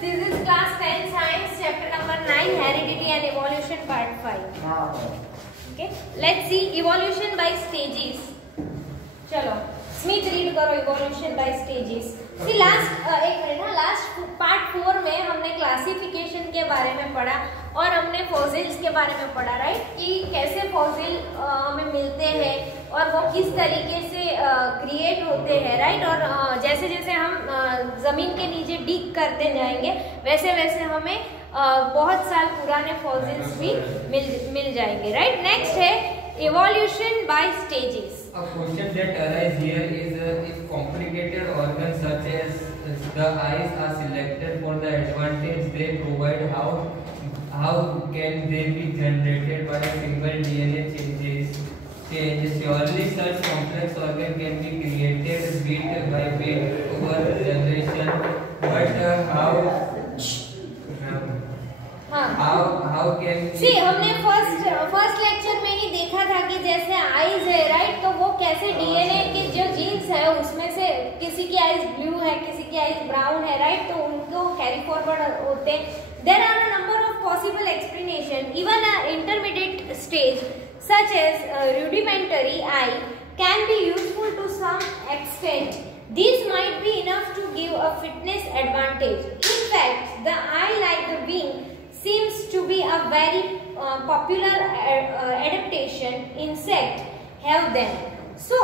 this is class 10 science chapter number 9 heredity and evolution part 5. Okay, let's see evolution by stages. चलो Smith read करो evolution by stages. See last part 4 में हमने classification के बारे में पढ़ा और हमने फॉसिल्स के बारे में पढ़ा, राइट, कि कैसे फॉसिल हमें मिलते हैं और वो किस तरीके से क्रिएट होते हैं, राइट। और जैसे जैसे हम जमीन के नीचे डिग करते जाएंगे वैसे वैसे हमें बहुत साल पुराने फॉसिल्स भी मिल जाएंगे, राइट। नेक्स्ट है evolution by stages. A question that arises here is if complicated organs such as the eyes are selected for the advantage they provide, how can they be generated by a single DNA changes? Surely such complex organ can be created bit by bit over generation, but how can see हमने first lecture में ही देखा था कि जैसे eyes है, right, तो वो कैसे डीएनए के जो जीन्स है उसमें से किसी की आईज ब्लू है, किसी की आईज ब्राउन है, राइट, तो उनको कैरी फॉरवर्ड होते हैं. There are a number of possible explanation. Even an intermediate stage such as rudimentary eye can be useful to some extent. These might be enough to give a fitness advantage. In fact, the eye, like the wing, seems to be a very popular adaptation. Insects have them. So,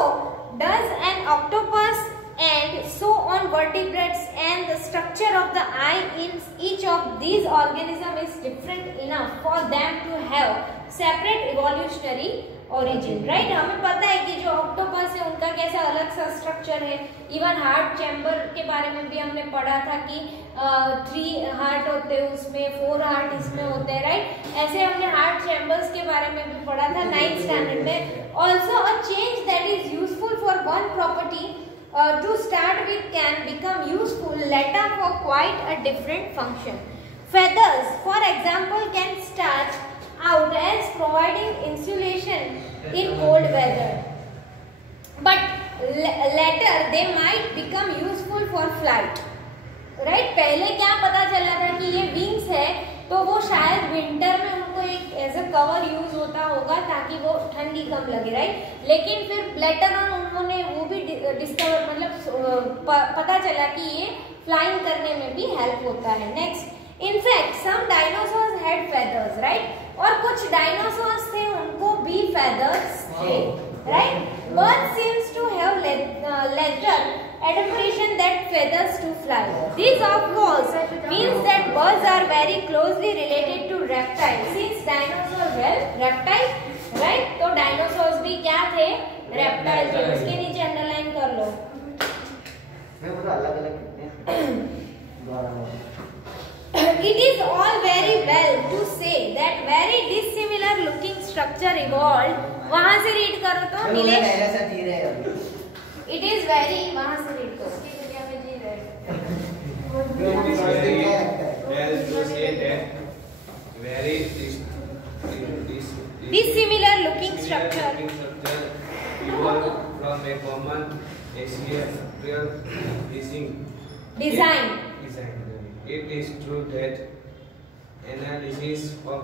does an octopus and so on vertebrates, and the structure of the eye in each of these organisms is different enough for them to have separate evolutionary origin, right? हमें पता है कि जो octopus है उनका कैसा अलग सा स्ट्रक्चर है. इवन हार्ट चैम्बर के बारे में भी हमने पढ़ा था कि 3 हार्ट होते हैं उसमें, 4 हार्ट इसमें होते हैं, राइट. ऐसे हमने हार्ट चैम्बर्स के बारे में भी पढ़ा था 9th स्टैंडर्ड में. Also a change that is useful for one property to start with can become useful later for quite a different function. Feathers, for example, can start out as providing insulation in cold weather, but later they might become useful for flight. Right? पहले क्या पता चला था कि ये wings है तो वो शायद विंटर में उनको एक एज अ कवर यूज होता होगा ताकि वो ठंडी कम लगे, राइट. लेकिन फिर लेटर ऑन उन्होंने वो भी डिस्कवर, मतलब पता चला कि ये फ्लाइंग करने में भी हेल्प होता है. Next, in fact some dinosaurs had feathers, right, और कुछ डायनासोर्स थे उनको भी फेदर्स थे, right. Birds seems to have later adaptation that feathers to fly. This of course means that birds are very closely related to reptiles since dinosaurs were reptiles, right? तो dinosaurs भी क्या थे? Reptiles थे. उसके नीचे underline कर लो. It is all very well to say that very dissimilar looking structure evolved. वहाँ से रीड करो तो नीलेश. It is very, वहाँ से रीड करो. उसकी दुनिया में जी रहे. Very dissimilar looking structure evolved from a common axial design. It is true that analysis of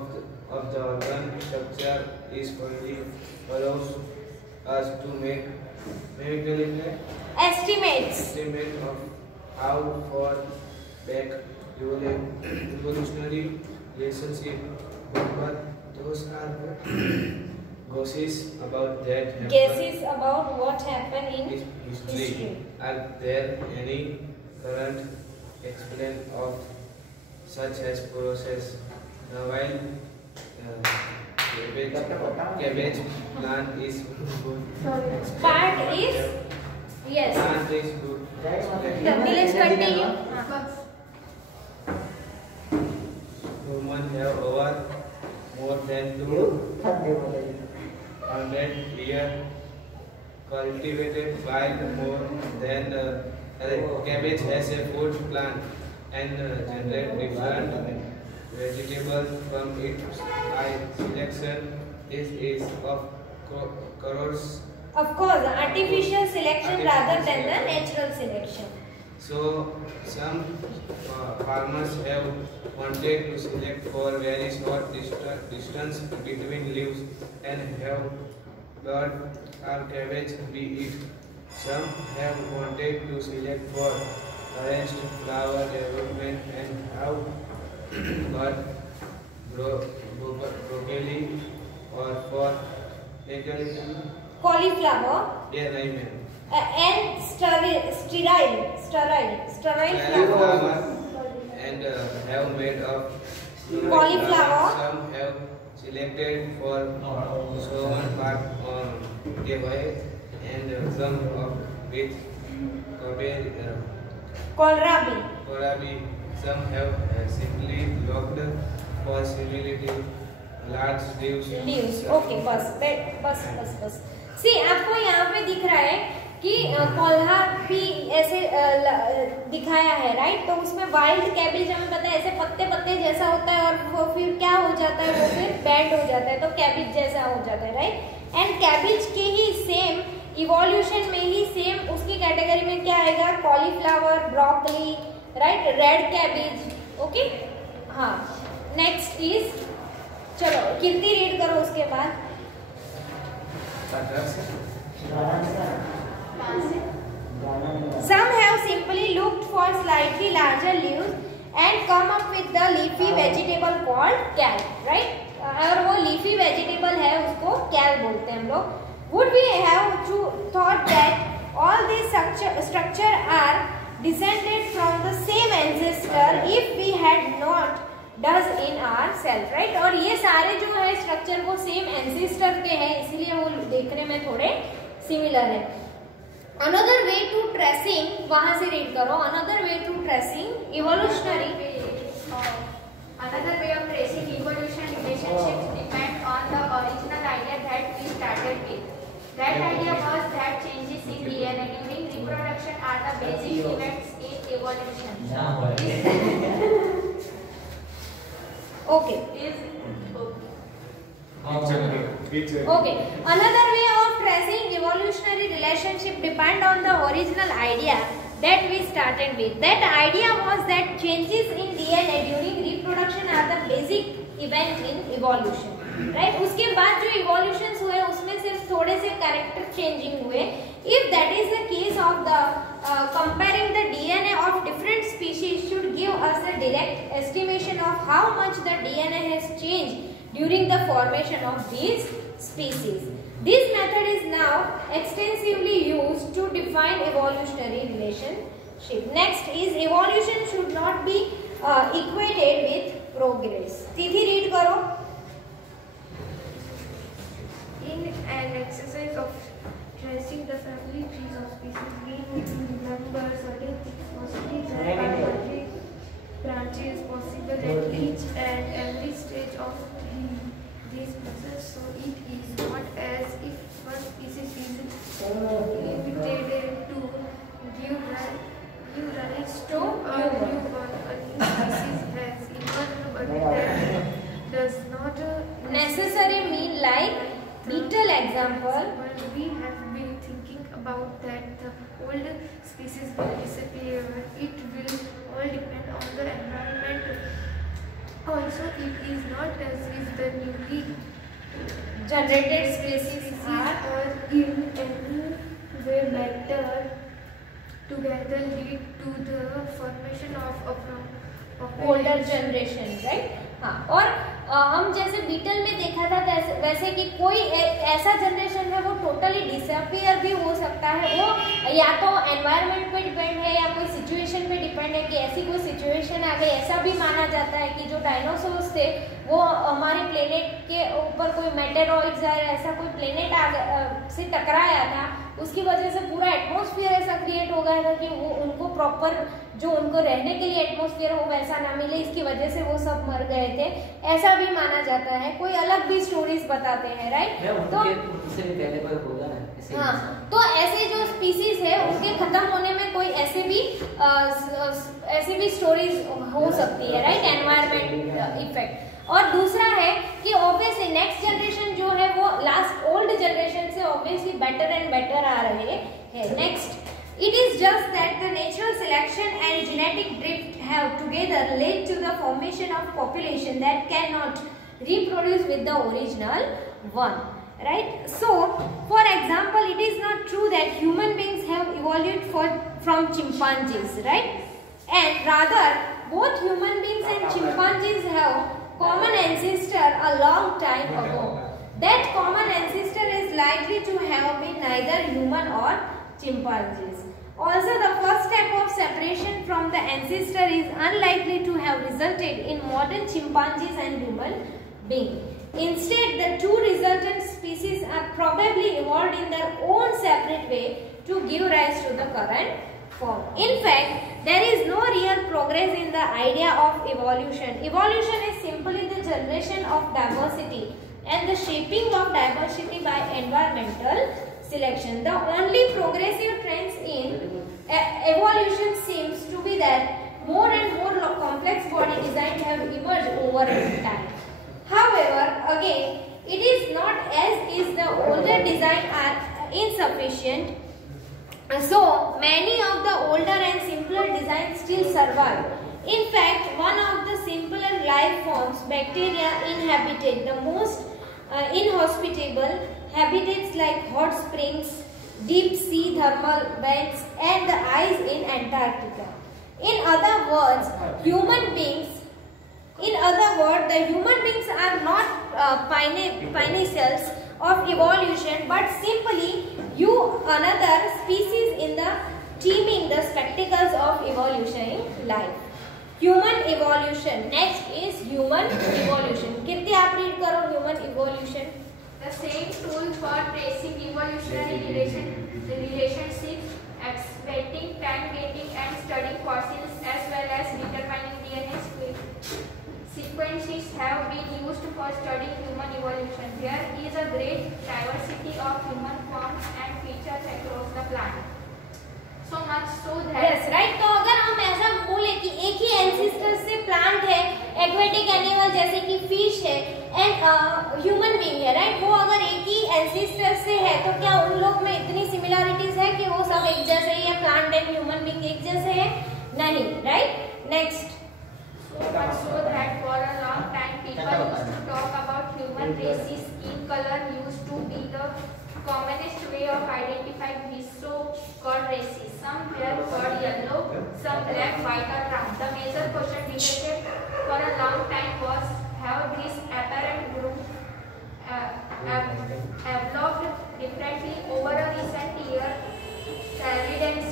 the organ structure is only allows us to make estimate of how far back evolutionary relationship, but those are guesses about that happen. Guesses about what happened in history. Are there any current explanation of such as process? While cabbage plant is good. Part is yes. Plant is good. Let's continue. Human have over more than 200 years cultivated while more than cabbage has a food plant and generate different vegetables from its selection. This is of course artificial selection rather than the natural selection. So some farmers have wanted to select for very short distance between leaves and have got our cabbage be it. Some have wanted to select for highest flower development and have got broccoli or for cauliflower. Yeah, right, ma'am. And sterile flower. And have made of Cauliflower. Some have selected for someone part on the way and some of with kohlrabi. Some have simply locked for similitude large leaves. Okay बस सी आपको यहाँ पे दिख रहा है कि कोल्हाबी ऐसे दिखाया है, राइट। तो उसमें वाइल्ड कैबेज हमें पता है ऐसे पत्ते पत्ते जैसा होता है और वो फिर क्या हो जाता है, वो फिर बैंड हो जाता है, तो कैबेज जैसा हो जाता है, राइट। एंड कैबेज के ही सेम इवोल्यूशन में ही सेम उसकी कैटेगरी में क्या आएगा, cauliflower, broccoli, right, red cabbage, okay. हाँ, नेक्स्ट इज, चलो कीर्ति रीड करो उसके बाद। Some have simply looked for slightly larger leaves and come up with the leafy vegetable called kale, right? और वो leafy vegetable है उसको kale बोलते हैं हम लोग। Would we have thought that all these structure are descended from the same ancestor if we had not does in ourselves, right? और ये सारे जो है स्ट्रक्चर वो सेम एंसेस्टर के हैं, इसीलिए वो देखने में थोड़े सिमिलर है। Another way to tracing, वहां से रीड करो। Another way to tracing evolutionary. Another way of tracing evolution relationships depend on the original idea that we started with. That idea was that changes in DNA during reproduction are the basic events in evolution. Okay. Okay. Another way of tracing evolutionary relationship depend on the original idea that we started with. That idea was that changes in DNA during reproduction are the basic event in evolution. Right? उसके बाद जो evolutions हुए उसमें सिर्फ थोड़े से character changing हुए. If that is the case of the comparing the DNA of different species should give us a direct estimation of how much the DNA has changed during the formation of these species. This method is now extensively used to define evolutionary relationship. Next is evolution should not be equated with progress. Sidhi read करो. In an exercise of tracing the family trees of species, we need to remember certain things. Mostly there are hundred branches possible at each and every stage of this process. So it is not as if one species is limited to give rise to a new one. A new species has emerged, but that does not necessarily mean like beetle example. But we have been thinking about that the old species will disappear. It will all depend on the environment. Also, it is not as if the newly Generated species are in any way better together lead to the formation of a older generation, right? हाँ, और हम जैसे beetle में देखा था वैसे कि कोई ऐसा जनरेशन है वो टोटली डिसअपियर भी हो सकता है। वो या तो एनवायरनमेंट पे डिपेंड है या कोई सिचुएशन पे डिपेंड है कि ऐसी कोई सिचुएशन आ गई। ऐसा भी माना जाता है कि जो डायनासोर्स थे वो हमारे प्लेनेट के ऊपर कोई मेटेरॉइड्स या ऐसा कोई प्लेनेट से टकराया था, उसकी वजह से पूरा एटमॉस्फेयर ऐसा क्रिएट हो गया था कि वो उनको प्रॉपर जो उनको रहने के लिए एटमॉस्फेयर हो वैसा ना मिले, इसकी वजह से वो सब मर गए थे, ऐसा भी माना जाता है। कोई अलग भी स्टोरीज बताते हैं, राइट? तो उससे भी पहले कोई होगा ना ऐसे। हाँ, तो ऐसे जो स्पीसीज है उनके खत्म होने में कोई ऐसे भी स्टोरीज हो सकती है, राइट? Environment effect. और दूसरा है कि ऑब्वियसली नेक्स्ट जनरेशन जो है वो लास्ट ओल्ड जनरेशन से ऑब्वियसली बेटर एंड बेटर आ रहे हैं। Next It is just that the natural selection and genetic drift have together led to the formation of population that cannot reproduce with the original one. Right? So, for example, it is not true that human beings have evolved from chimpanzees, right? And rather, both human beings and chimpanzees have common ancestor a long time ago. That common ancestor is likely to have been neither human or chimpanzees. Also, the first step of separation from the ancestor is unlikely to have resulted in modern chimpanzees and human beings. Instead, the two resultant species are probably evolved in their own separate way to give rise to the current form. In fact, there is no real progress in the idea of evolution. Evolution is simply the generation of diversity and the shaping of diversity by environmental selection. The only progressive trends in evolution seems to be that more and more complex body designs have emerged over time. However, again, it is not as if the older designs are insufficient. So, many of the older and simpler designs still survive. In fact, one of the simpler life forms, bacteria, inhabited the most inhospitable habitats like hot springs, deep sea thermal vents, and the ice in Antarctica. In other words, the human beings are not pinacles of evolution, but simply another species in the teeming the spectacles of evolution in life. Human evolution. Next is human evolution. Kirti, aap read karo human evolution. The same tool for tracing evolutionary relationships, expecting, time dating, and studying fossils, as well as determining DNA sequences have been used for studying human evolution. There is a great diversity of human forms and features across the planet. So much so that yes, right. तो अगर हम ऐसा बोले कि एक ही ancestor से plant है, aquatic animal जैसे कि फिश है एंड ह्यूमन बीइंग है, राइट, वो अगर एक ही एंसेस्टर से है तो क्या उन लोग में इतनी सिमिलरिटीज है कि वो सब एक जैसे ही है, प्लांट एंड ह्यूमन बीइंग एक जैसे है? नहीं, right. Next. So much so that for a long time people used to talk about human races. Skin color used to be the commonest way of identifying these so-called races. Some were called yellow, some black, white or brown. The major question debated for a long time was how these apparent groups evolved differently over a recent year. The evidence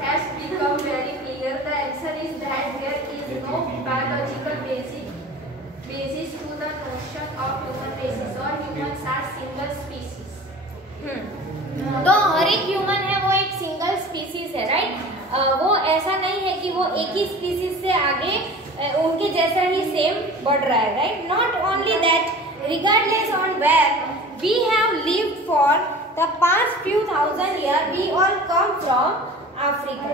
has become very clear. The answer is that there is no biological basis to the notion of human races, or humans are single species. तो हर एक human है वो एक single species है, right. वो ऐसा नहीं है कि वो एक ही स्पीसीज से आगे उनके जैसा ही सेम बढ़ रहा है, right. Not only that, regardless on where we have lived for the past few thousand years, we all come from Africa.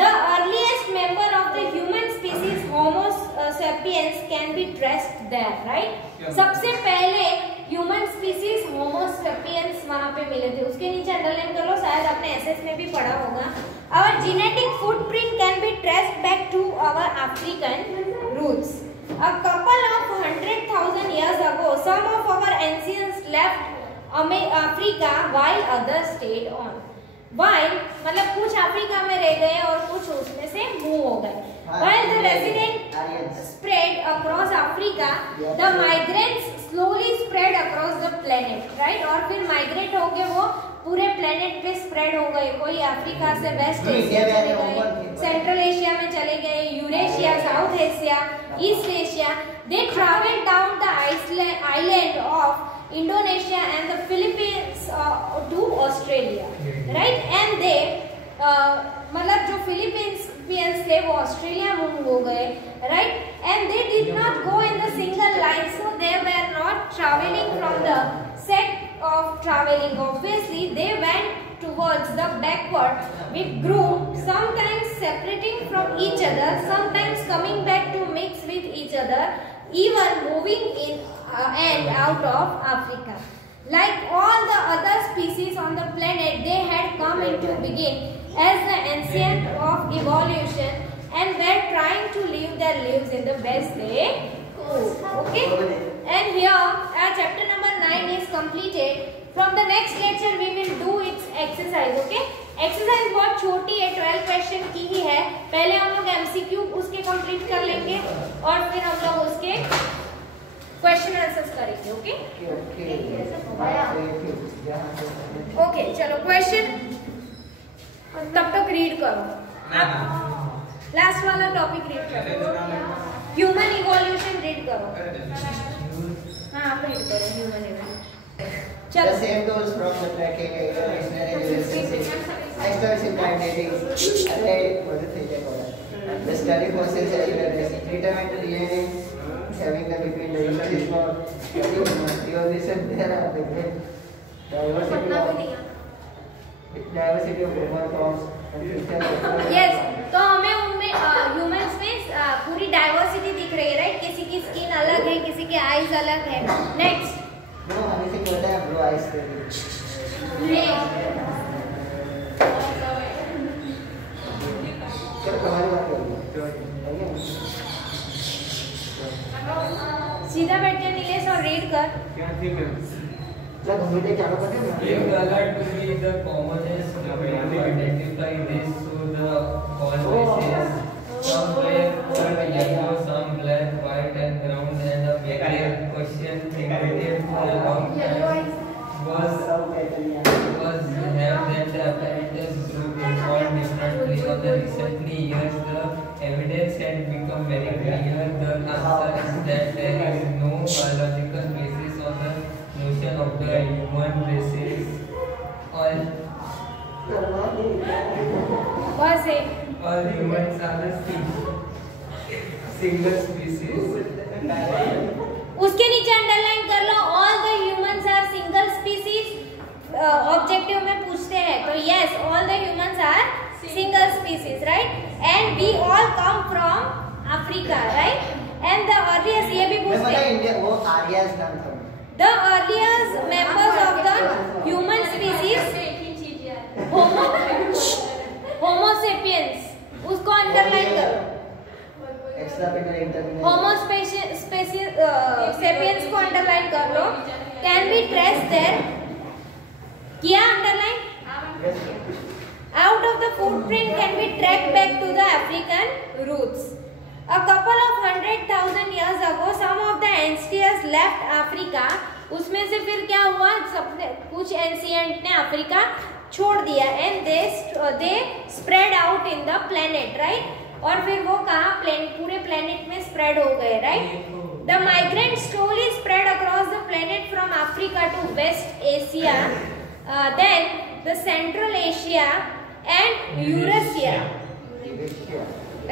The earliest member of the human species, Homo sapiens, can be traced there, right? सबसे पहले human species Homo sapiens वहाँ पे मिले थे. उसके नीचे underline कर लो, शायद आपने एसएस में भी पढ़ा होगा. Our genetic footprint can be traced back to our African roots. A couple of 100,000 years ago, some of our ancients left Africa while others stayed on. While मतलब कुछ अफ्रीका में रह गए और कुछ उसमें से मूव हो गए. While the resident spread across Africa, the migrants slowly spread across the planet, right? और फिर माइग्रेट होके वो पूरे प्लेनेट पे स्प्रेड हो गए. कोई अफ्रीका से वेस्ट एशिया चले गए, सेंट्रल एशिया में चले गए, Eurasia, south Asia, east Asia. They traveled down the island of Indonesia and the Philippines to Australia, right? And they मतलब जो फिलीपींस थे वो ऑस्ट्रेलिया मूव हो गए, right? And they did not go in the single line, so they were not traveling from the set of traveling. Obviously, they went towards the backward with group, sometimes separating from each other, sometimes coming back to mix with each other, even moving in and out of Africa. Like all the other species on the planet, they had come into being as the ancient of evolution and were trying to live their lives in the best they could. Okay, and here our chapter number 9 is completed. From the next lecture we will do its exercise. Okay, exercise बहुत छोटी है, 12 question की ही है. पहले हम लोग MCQ उसके complete कर लेंगे और फिर हम लोग उसके क्वेश्चन आंसर्स करेंगे. ओके चलो क्वेश्चन तब तक रीड करो. लास्ट वाला टॉपिक रीड करो. ह्यूमन इवोल्यूशन रीड करो. हाँ आप रीड करो ह्यूमन इवोल्यूशन. चलो. The same goes from the tracking, evolutionary relationship, extensive kinetics, the study process as well as determined DNA having the between the universe for evolution. There are the great diversity of human forms and features. Yes, तो हमें उनमें humans में पूरी diversity दिख रही है, right. किसी की स्किन अलग है, किसी के आईज अलग है. Next No, anything what I have blue eyes. चलो हमारी बात करो. सीधा बैठ जा नीलेश और रीड कर. चलो घूमते चालू करते हैं. If color to be the commonest way to identify this, so the all races, some red, yellow, some black, white and brown, and a big question negative for a long time was have that the apparatus group informed differently. On the recently years, the evidence had become very clear. The answer is that there is no biological basis on the notion of the human races. All humans are the single species. उसके नीचे underline कर लो. All the humans are single species. Objective में पूछते हैं तो yes, all the humans are single species, right. And we all come from Africa, right. And the earliest, ये भी पूछते हैं, इंडिया वो आर्यस नाम था. The earliest members of the human species Homo sapiens. उसको अंडरलाइन करो. होमो सेपियंस को अंडरलाइन कर लो. Can be trace there. किया underline. Out of the footprint can be tracked back to the African roots. A couple of 100,000 years ago, some of the ancestors left Africa. उसमें से फिर क्या हुआ, सबने कुछ एंशिएंट ने अफ्रीका छोड़ दिया. And they spread out in the planet, right. और फिर वो कहाँ पूरे प्लेनेट में स्प्रेड हो गए, right. The migrants slowly spread across the planet from Africa to West Asia, then the Central Asia and Eurasia,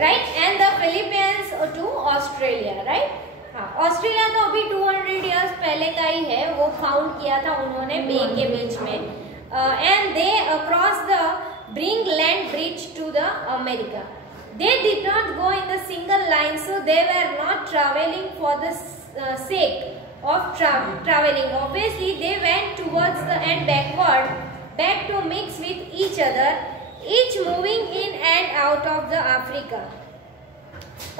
right, and the Philippines to Australia, right. हाँ, Australia तो अभी 200 years पहले का ही है. वो फाउंड किया था उन्होंने बे के बीच में. And they across the bring land bridge to the America. They did not go in the single line, so they were not traveling for the sake of traveling. Obviously, they went towards the end backward, back to mix with each other, each moving in and out of the Africa.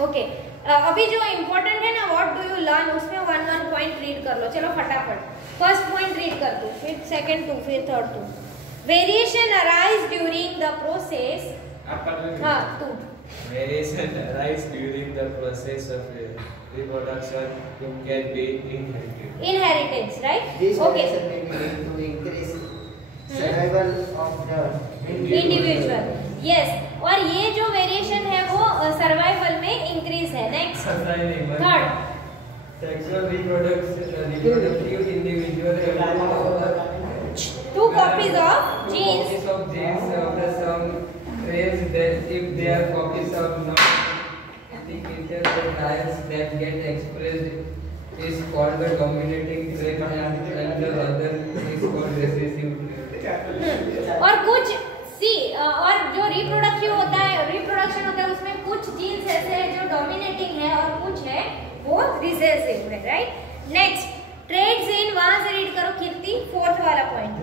Okay. अभी जो important है ना, what do you learn, उसमें 1 point read कर लो. चलो फटाफट. First point read कर दो, फिर सेकंड 2, फिर third 2. Variation arise during the process. हाँ तू. Variation arise during the process of reproduction can be inherited. Inheritance, right? This Okay. variation may be linked to increase survival of the individual. Yes, और ये जो variation है वो survival में increase है. Next third. Sexual reproductive individual 2 copies of genes. Copies of genes of the some traits that if they are copies of non-indicator the traits that get expressed is called the dominating trait and the other is called recessive trait. और कुछ और जो reproduction होता है उसमें कुछ jeans ऐसे हैं जो डोमिनेटिंग है और कुछ है वो रिसेसिव है, राइट. नेक्स्ट ट्रेड्स इन, वहां से रीड करो कीर्ति. 4th वाला point.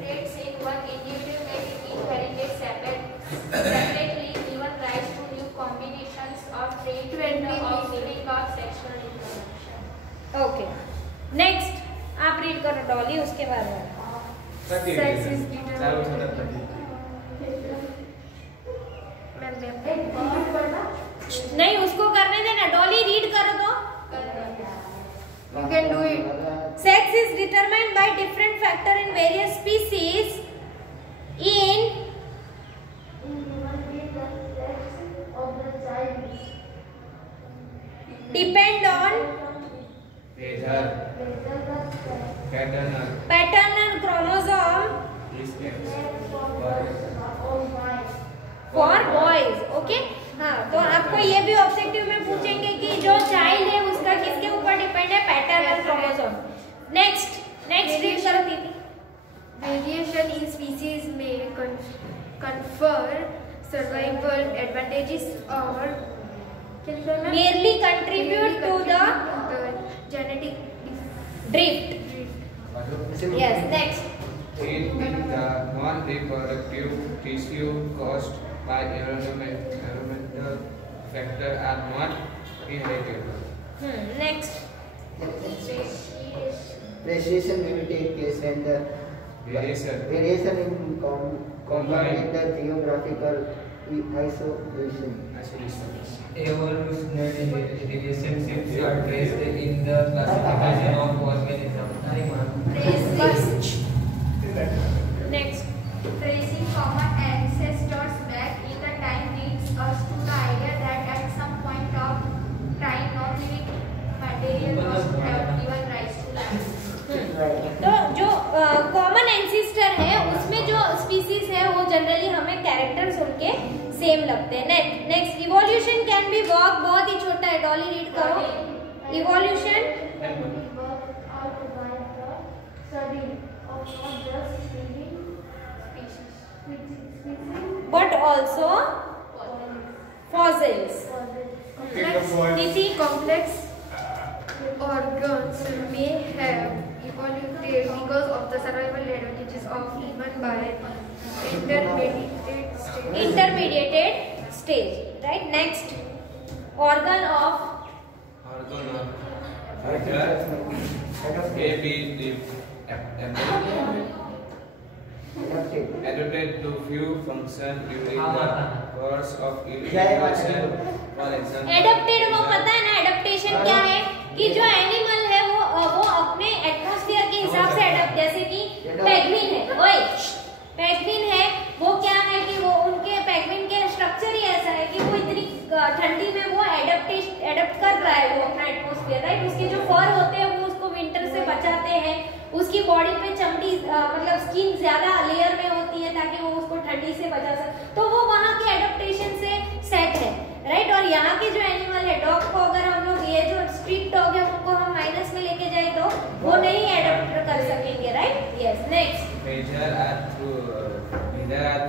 Traits in one individual may be inherited separately, given rise to new combinations of traits and the offspring of sexual reproduction. Okay next आप रीड करो डॉली, उसके बाद में Sex is determined. नहीं, उसको करने देना, डॉली रीड करो तो। You can do it. Sex is determined by different factor in various species in depend on paternal chromosome for boys. Okay हाँ, तो आपको ये भी ऑब्जेक्टिव में पूछेंगे कि जो चाइल्ड है उसका किसके ऊपर डिपेंड है, पैटर्नल क्रोमोसोम। नेक्स्ट रीड करो दीदी। Variation in species may confer survival advantages or merely contribute to the genetic drift. Yes, next. In the non-reproductive tissue caused by environmental factors are not inheritable. Next. Precision will take place when the variation in combined with the geographical isolation. Evolutionary relationships are traced in the classification of organisms. Next. Tracing common ancestors back in the time leads us to the idea that at some point of time non-living material must have given rise to life. तो जो common ancestor है उसमें जो species है वो generally हमें characters उनके same लगते हैं। Next, evolution can be walk, बहुत ही छोटा है, डॉली रीड करो। Evolution but also fossils. complex organs may have evolved because of the survival advantages of even by Intermediated stage, right? Next, organ of may be adapted to few functions during the course of evolution. For example, adapted वो पता है ना, adaptation क्या है कि जो animal है वो अपने एटमॉस्फेयर के हिसाब से एडेप्ट, जैसे कि पेंगुइन है, ओए पेंगुइन है, वो क्या है कि वो उनके पेंगुइन के स्ट्रक्चर ही ऐसा है कि वो इतनी ठंडी में वो एडेप्ट कर रहा है वो अपना एटमॉस्फेयर, राइट। उसके जो फर होते हैं वो उसको विंटर से बचाते हैं, उसकी बॉडी पे चमड़ी मतलब स्किन ज्यादा लेयर में होती है ताकि वो उसको ठंडी से बचा सके, तो वो वहाँ के एडेप्टेशन से सेट है, राइट। और यहाँ के जो एनिमल है, डॉग को अगर हम लोग ये जो स्ट्रीट डॉग है उनको हम माइनस में लेके जाए तो वो नहीं एडेप्ट कर सकेंगे, right. Yes, next. Neither are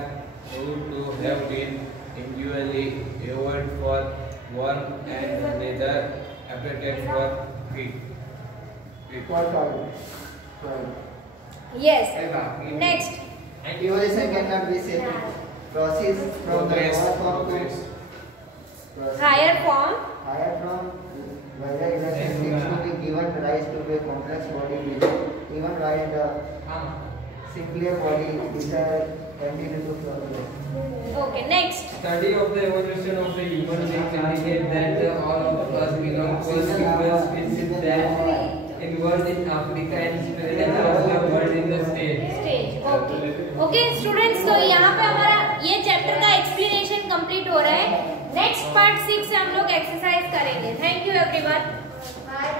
thought to have been individually evolved for worm and neither adapted for pig. Yes, next. Evolution cannot be said to proceed from the lower form to Higher form. whether evolution seems to be given rise to a complex body with even while the simpler body desire continue to progress. Okay, next. Study of the evolution of the human beings indicate that all of us belong to a single species that evolved in Africa and spread across the world in the stage. Okay. Okay, students, तो यहाँ पे हमारा ये chapter का explanation complete हो रहा है। Next part 6 से हम लोग एक्सरसाइज करेंगे। Thank you everyone. Bye.